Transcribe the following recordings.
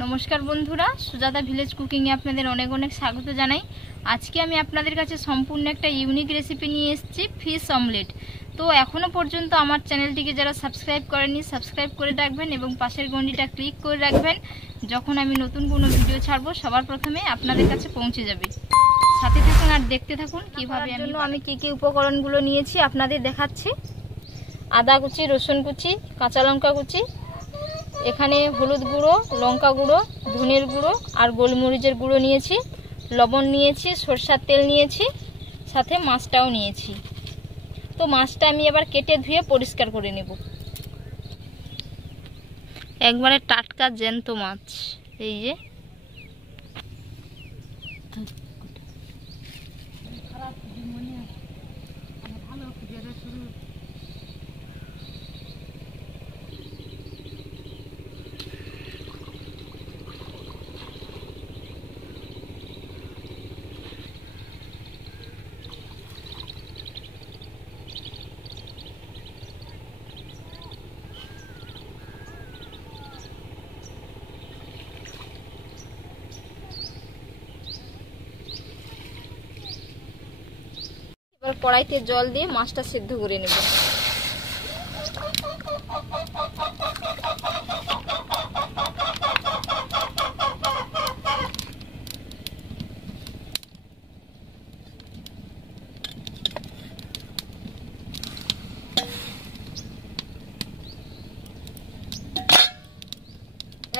नमस्कार बंधुरा Sujata village cooking এ আপনাদের অনেক অনেক স্বাগত জানাই। আজকে আমি আপনাদের কাছে সম্পূর্ণ একটা ইউনিক রেসিপি নিয়ে এসেছি, ফিশ অমলেট। তো এখনো পর্যন্ত আমার চ্যানেলটিকে যারা সাবস্ক্রাইব করেননি সাবস্ক্রাইব করে রাখবেন এবং পাশের ঘন্টিটা ক্লিক করে রাখবেন। যখন আমি নতুন কোনো ভিডিও ছাড়বো সবার প্রথমে আপনাদের কাছে পৌঁছে যাবে। সাথে থাকুন আর দেখতে থাকুন কিভাবে আমি কি কি উপকরণগুলো নিয়েছি আপনাদের দেখাচ্ছি। আদা কুচি, রসুন কুচি, কাঁচা লঙ্কা কুচি, এখানে হলুদ গুঁড়ো, লঙ্কা গুঁড়ো, ধনের গুঁড়ো আর গোলমরিচের গুঁড়ো নিয়েছি, লবণ নিয়েছি, সরষের তেল নিয়েছি, সাথে মাছটাও নিয়েছি। তো মাছটা আমি এবার কেটে ধুয়ে পরিষ্কার করে নেব। একবারে টাটকা জ্যান্ত মাছ, এই যে এবার কড়াইতে জল দিয়ে মাছটা সিদ্ধ করে নেব।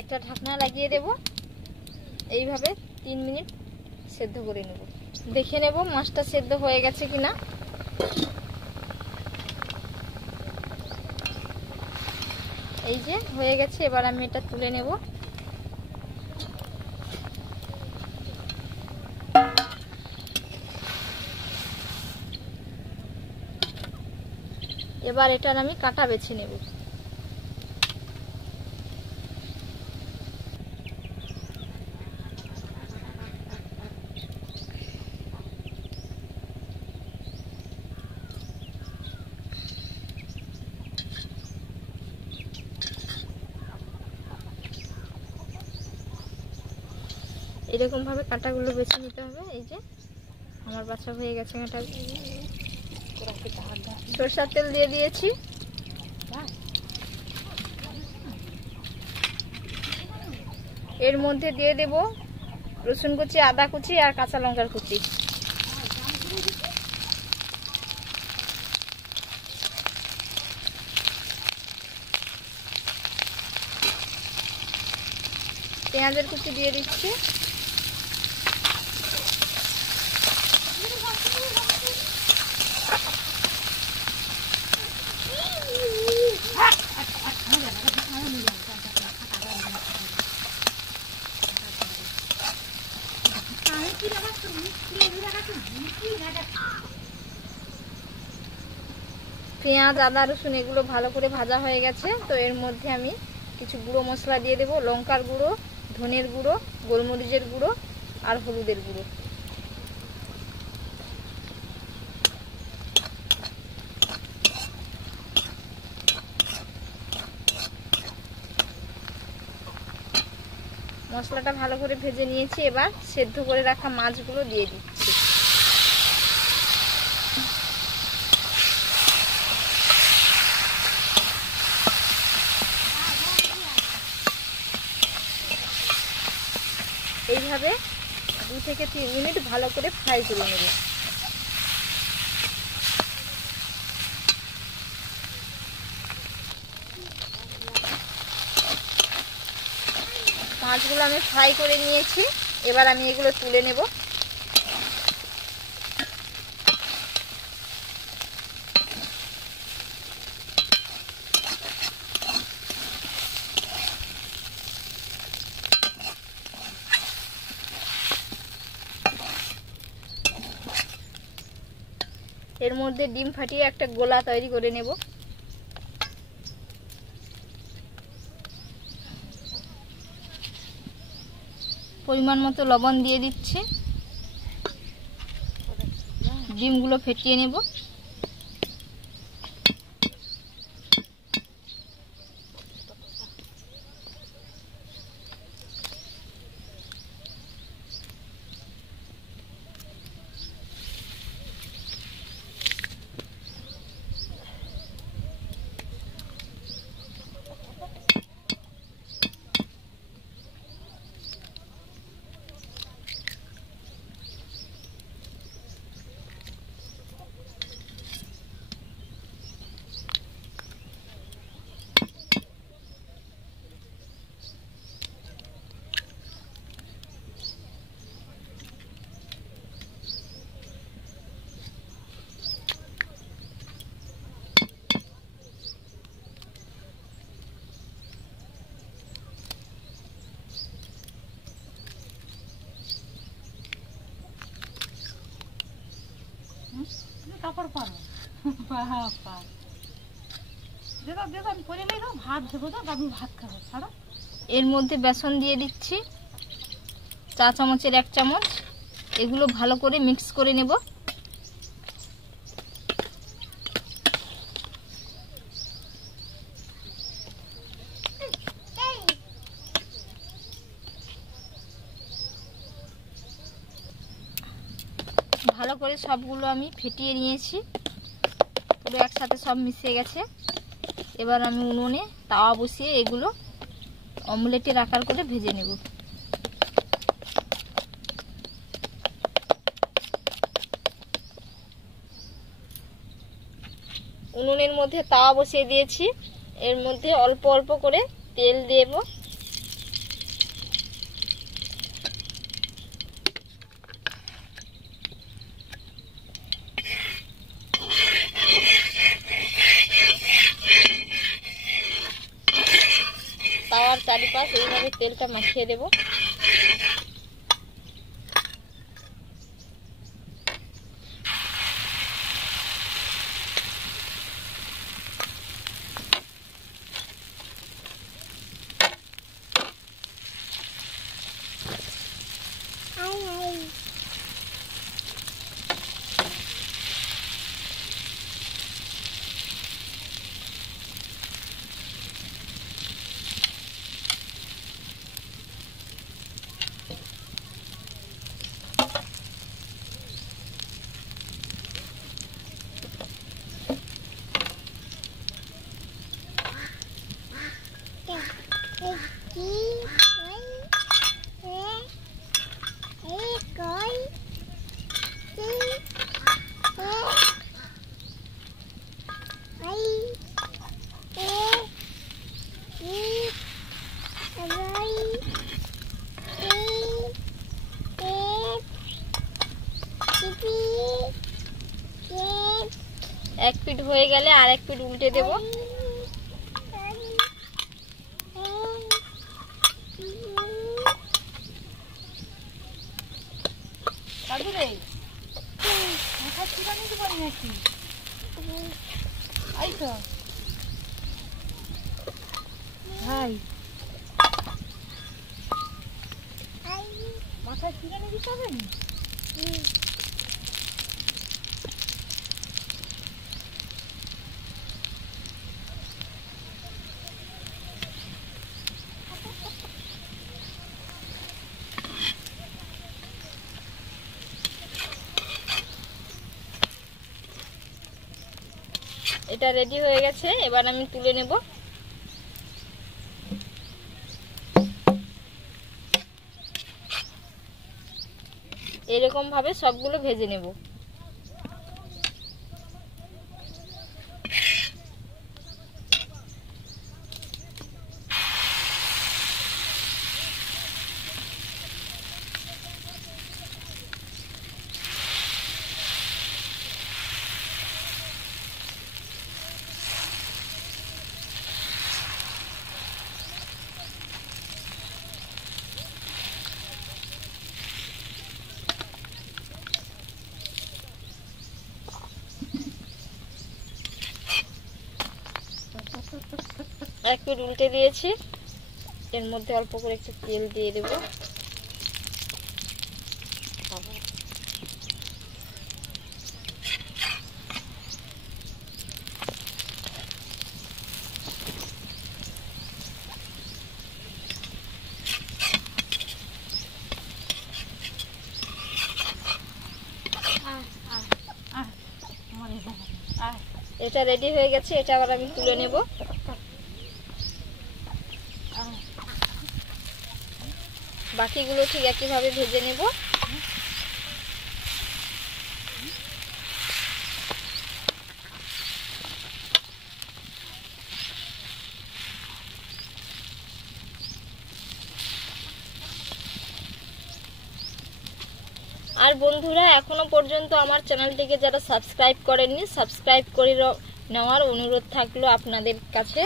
একটা ঢাকনা লাগিয়ে দেব, এইভাবে 3 মিনিট সিদ্ধ করে নেব। দেখে নেব মাছটা সেদ্ধ হয়ে গেছে কিনা। এই যে হয়ে গেছে, এবার আমি এটা তুলে নেব। এবার এটার আমি কাটা বেছে নেব। এরকম ভাবে কাঁটাগুলো বেছে নিতে হবে। এই যে আমার বাছা হয়ে গেছে কাঁটা। সরষের তেল দিয়ে দিয়েছি, এর মধ্যে দিয়ে দেব রসুন কুচি, আদা কুচি আর কাঁচা লঙ্কার কুচি। পেঁয়াজের কুচি দিয়ে দিচ্ছি, পেঁয়াজ, আদা, রসুন এগুলো ভালো করে ভাজা হয়ে গেছে। তো এর মধ্যে আমি কিছু গুঁড়ো মশলা দিয়ে দেব, লঙ্কার গুঁড়ো, ধনের গুঁড়ো, গোলমরিচের গুঁড়ো আর হলুদের গুঁড়ো। মশলাটা ভালো করে ভেজে নিয়েছি, এবার সেদ্ধ করে রাখা মাছগুলো দিয়ে দিচ্ছি। এইভাবে 2 থেকে 3 মিনিট ভালো করে ফ্রাই করে নেব। মাছগুলো আমি ফ্রাই করে নিয়েছি, এবার আমি এগুলো তুলে নেব। এর মধ্যে ডিম ফাটিয়ে একটা গোলা তৈরি করে নেব। পরিমাণ মতো লবণ দিয়ে দিচ্ছি, ডিমগুলো ফেটিয়ে নেব। পাপড় পারো বাবা দাদা দাদা আমি করে নেই ভাত দেবো তো আমি ভাত খাবো ছাড়ো। এর মধ্যে বেসন দিয়ে দিচ্ছি 4 চামচের 1 চামচ। এগুলো ভালো করে মিক্স করে নেব। ভালো করে সবগুলো আমি ফেটিয়ে নিয়েছি, পুরো একসাথে সব মিশে গেছে। এবার আমি উনুনে তাওয়া বসিয়ে এগুলো অমলেটের আকার করে ভেজে নেব। উনুনের মধ্যে তাওয়া বসিয়ে দিয়েছি, এর মধ্যে অল্প অল্প করে তেল দেব। তাওয়ার চারিপাশ এইভাবে তেলটা মাখিয়ে দেব। এক পিঠ হয়ে গেলে আর এক পিঠ উল্টে দেব। দাদু রে মাথা চুরা নিতে পারি নাকি? এই তো ভাই মাথা চুরা নিতে পারবেন? এটা রেডি হয়ে গেছে, এবার আমি তুলে নেব। এরকম ভাবে সবগুলো ভেজে নেব। এক পিঠ উল্টে দিয়েছি, এর মধ্যে অল্প করে একটু তেল দিয়ে দেব। এটা রেডি হয়ে গেছে, এটা আবার আমি তুলে নেব। বাকিগুলো ঠিক একইভাবে ভেজে নেব। আর বন্ধুরা, এখনো পর্যন্ত আমার চ্যানেলটিকে যারা সাবস্ক্রাইব করেননি, সাবস্ক্রাইব করে নেওয়ার অনুরোধ থাকলো আপনাদের কাছে।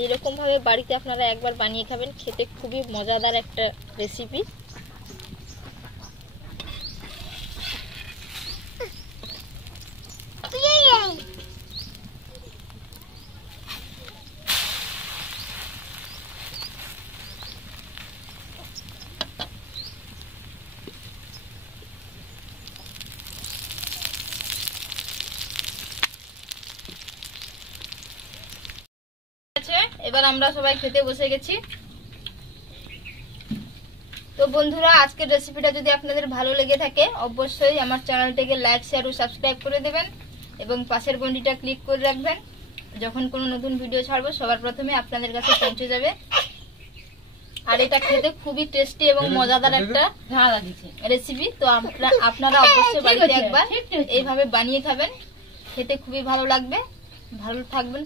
এইরকম ভাবে বাড়িতে আপনারা একবার বানিয়ে খাবেন, খেতে খুবই মজাদার একটা রেসিপি। এবার আমরা সবাই খেতে বসে গেছি। তো বন্ধুরা, আজকের রেসিপিটা যদি আপনাদের ভালো লেগে থাকে অবশ্যই আমার চ্যানেলটাকে লাইক শেয়ার ও সাবস্ক্রাইব করে দেবেন এবং পাশের ঘন্টিটা ক্লিক করে রাখবেন। যখন কোনো নতুন ভিডিও ছাড়বো সবার প্রথমে আপনাদের কাছে পৌঁছে যাবে। আর এটা খেতে খুবই টেস্টি এবং মজাদার একটা রেসিপি। তো আপনারা অবশ্যই বাড়িতে একবার এইভাবে বানিয়ে খাবেন, খেতে খুবই ভালো লাগবে। ভালো থাকবেন।